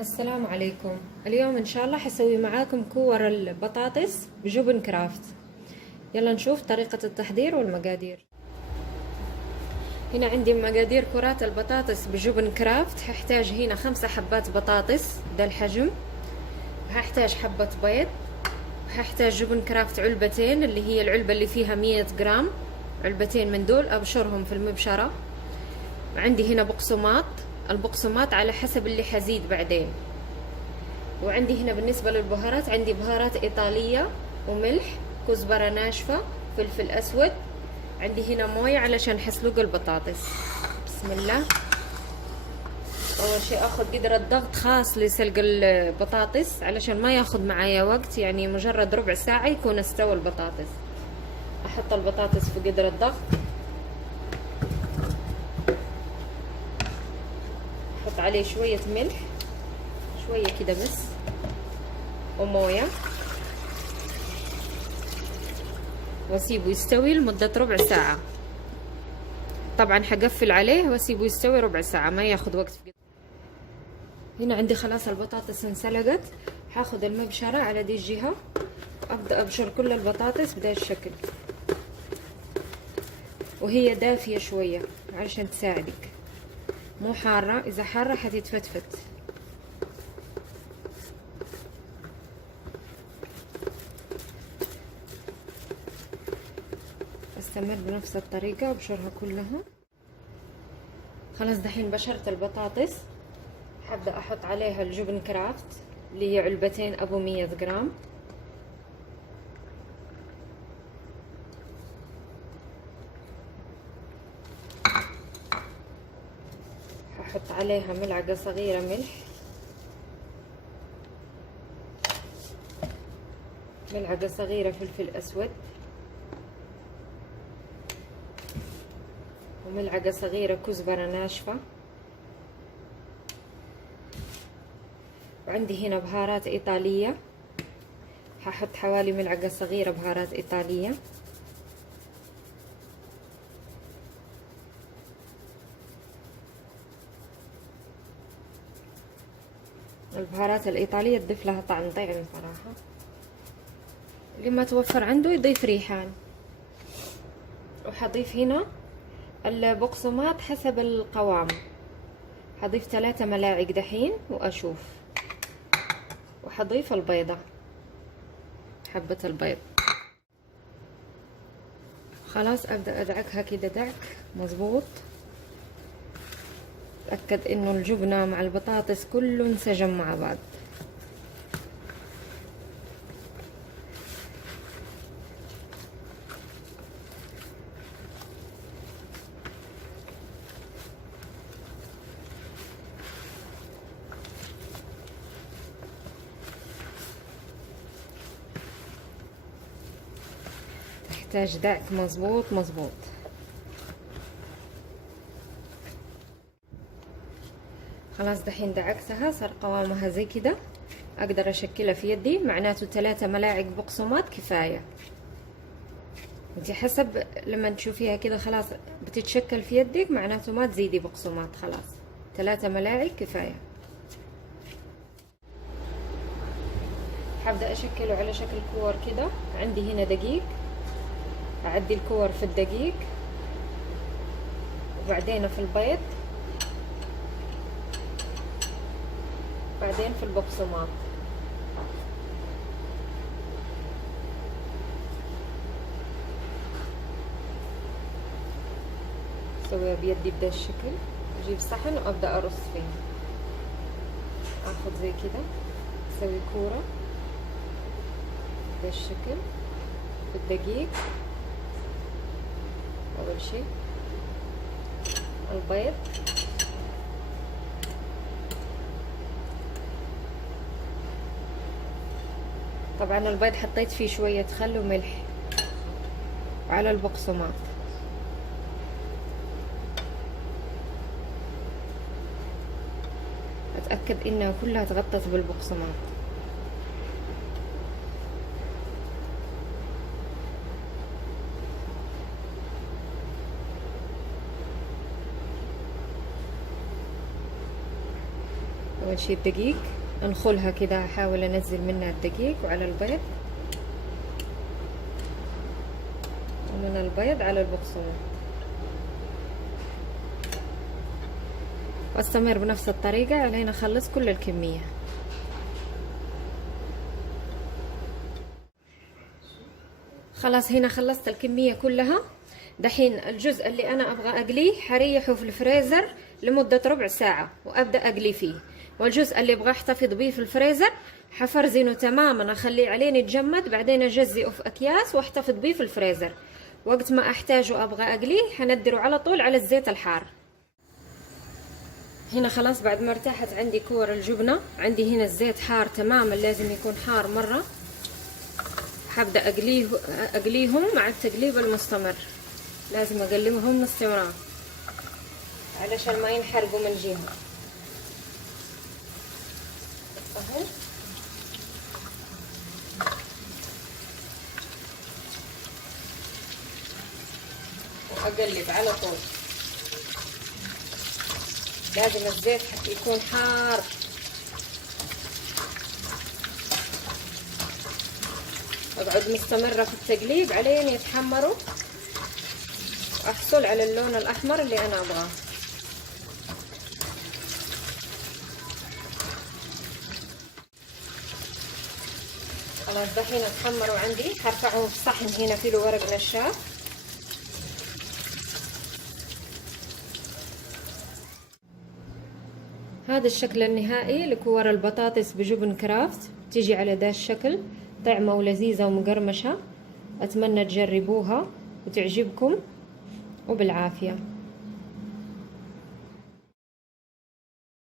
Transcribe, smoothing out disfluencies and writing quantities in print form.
السلام عليكم. اليوم ان شاء الله حسوي معاكم كور البطاطس بجبن كرافت. يلا نشوف طريقة التحضير والمقادير. هنا عندي مقادير كرات البطاطس بجبن كرافت. هحتاج هنا 5 حبات بطاطس ده الحجم، هحتاج حبة بيض، هحتاج جبن كرافت علبتين اللي هي العلبة اللي فيها 100 جرام، علبتين من دول ابشرهم في المبشرة. عندي هنا بقسماط، البقسماط على حسب اللي حزيد بعدين. وعندي هنا بالنسبة للبهارات عندي بهارات إيطالية وملح، كزبرة ناشفة، فلفل أسود. عندي هنا موية علشان حسلق البطاطس. بسم الله. أول شيء أخذ قدرة ضغط خاص لسلق البطاطس علشان ما ياخذ معايا وقت، يعني مجرد ربع ساعة يكون استوى البطاطس. أحط البطاطس في قدرة ضغط، أحط عليه شوية ملح، شوية كده بس، وموية، واسيبه يستوي لمدة ربع ساعة. طبعا حقفل عليه واسيبه يستوي ربع ساعة، ما ياخد وقت. هنا عندي خلاص البطاطس انسلقت. هاخد المبشرة على دي الجهة وابدأ ابشر كل البطاطس بدا الشكل، وهي دافية شوية عشان تساعدك، مو حارة. اذا حارة حتتفتفت. استمر بنفس الطريقة ابشرها كلها. خلاص دحين بشرت البطاطس. هبدأ احط عليها الجبن كرافت اللي هي علبتين ابو 100 جرام. هحط عليها ملعقة صغيرة ملح، ملعقة صغيرة فلفل اسود، وملعقة صغيرة كزبرة ناشفة. وعندي هنا بهارات إيطالية، هحط حوالي ملعقة صغيرة بهارات إيطالية. البهارات الإيطالية تضيف لها طعم طيب صراحة، اللي ما توفر عنده يضيف ريحان. وحضيف هنا البقسماط حسب القوام، حضيف 3 ملاعق دحين وأشوف. وحضيف البيضة، حبة البيض. خلاص أبدأ أدعكها كده دعك مظبوط. أتأكد إنه الجبنة مع البطاطس كله انسجم مع بعض. تحتاج دعك مظبوط مظبوط. خلاص دحين دعكتها، صار قوامها زي كده. اقدر اشكلها في يدي، معناته 3 ملاعق بقسماط كفاية. انتي حسب لما تشوفيها كده خلاص بتتشكل في يدك، معناته ما تزيدي بقسماط، خلاص 3 ملاعق كفاية. هبدأ اشكله على شكل كور كده. عندي هنا دقيق، اعدي الكور في الدقيق، وبعدين في البيض، بعدين في البقسماط. اسويها بيدي بدا الشكل. اجيب صحن وابدا ارص فيه. اخذ زي كده، اسوي كورة بدا الشكل في الدقيق. اول شي البيض، طبعا البيض حطيت فيه شوية خل وملح. وعلى البقسماط اتأكد انها كلها تغطت بالبقسماط. اول شي الدقيق انخلها كده، احاول انزل منها الدقيق وعلى البيض، ومن البيض على البقسماط، واستمر بنفس الطريقة لين اخلص كل الكمية. خلاص هنا خلصت الكمية كلها. دحين الجزء اللي انا ابغى اقليه حريحه في الفريزر لمدة ربع ساعة وابدأ اقلي فيه، والجزء اللي ابغى احتفظ بيه في الفريزر حفرزنه تماما، اخليه عليه يتجمد، بعدين اجزئه في اكياس واحتفظ بيه في الفريزر. وقت ما احتاجه ابغى اقليه حندره على طول على الزيت الحار. هنا خلاص بعد ما ارتاحت عندي كور الجبنة، عندي هنا الزيت حار تماما، لازم يكون حار مرة. حبدأ اقليهم مع التقليب المستمر، لازم اقلبهم باستمرار علشان ما ينحرقوا من جهة. اهو واقلب على طول، لازم الزيت يكون حار. اقعد مستمرة في التقليب علين يتحمروا واحصل على اللون الاحمر اللي انا ابغاه. خلاص دحين اتحمروا عندي، حرفعهم في صحن هنا فيه ورق نشاف. هذا الشكل النهائي لكور البطاطس بجبن كرافت، تيجي على ذا الشكل، طعمة ولذيذة ومقرمشة. أتمنى تجربوها وتعجبكم، وبالعافية.